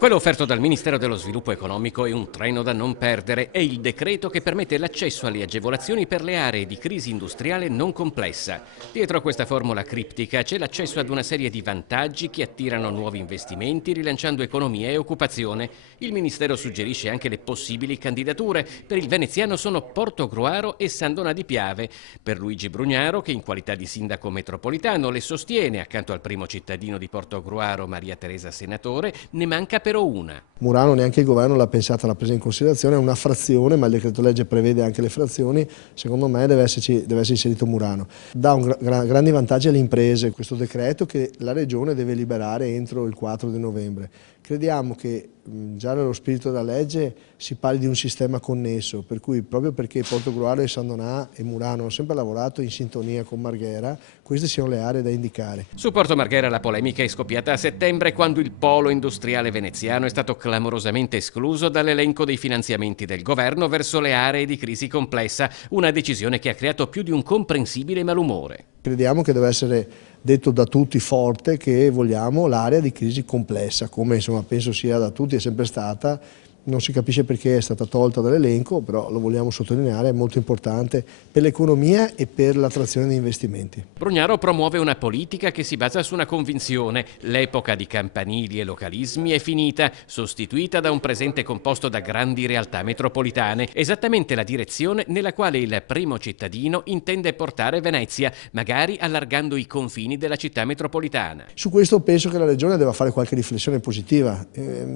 Quello offerto dal Ministero dello Sviluppo Economico è un treno da non perdere, è il decreto che permette l'accesso alle agevolazioni per le aree di crisi industriale non complessa. Dietro a questa formula criptica c'è l'accesso ad una serie di vantaggi che attirano nuovi investimenti, rilanciando economia e occupazione. Il Ministero suggerisce anche le possibili candidature. Per il veneziano sono Portogruaro e San Donà di Piave. Per Luigi Brugnaro, che in qualità di sindaco metropolitano le sostiene, accanto al primo cittadino di Portogruaro, Maria Teresa Senatore, ne manca però una. Murano neanche il governo l'ha pensata, l'ha presa in considerazione, è una frazione, ma il decreto legge prevede anche le frazioni, secondo me deve essere inserito Murano. Dà grandi vantaggi alle imprese questo decreto che la Regione deve liberare entro il 4 di novembre. Crediamo che già nello spirito della legge si parli di un sistema connesso, per cui proprio perché Portogruaro e San Donà e Murano hanno sempre lavorato in sintonia con Marghera, queste siano le aree da indicare. Su Porto Marghera la polemica è scoppiata a settembre, quando il polo industriale veneziano è stato clamorosamente escluso dall'elenco dei finanziamenti del governo verso le aree di crisi complessa, una decisione che ha creato più di un comprensibile malumore. Crediamo che deve essere detto da tutti forte che vogliamo l'area di crisi complessa, come insomma penso sia da tutti, è sempre stata. Non si capisce perché è stata tolta dall'elenco, però lo vogliamo sottolineare, è molto importante per l'economia e per l'attrazione di investimenti. Brugnaro promuove una politica che si basa su una convinzione: l'epoca di campanili e localismi è finita, sostituita da un presente composto da grandi realtà metropolitane, esattamente la direzione nella quale il primo cittadino intende portare Venezia, magari allargando i confini della città metropolitana. Su questo penso che la Regione debba fare qualche riflessione positiva.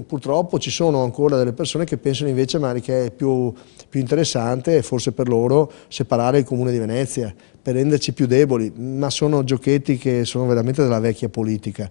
Purtroppo ci sono ancora delle persone che pensano invece magari che è più interessante, forse per loro, separare il Comune di Venezia per renderci più deboli, ma sono giochetti che sono veramente della vecchia politica.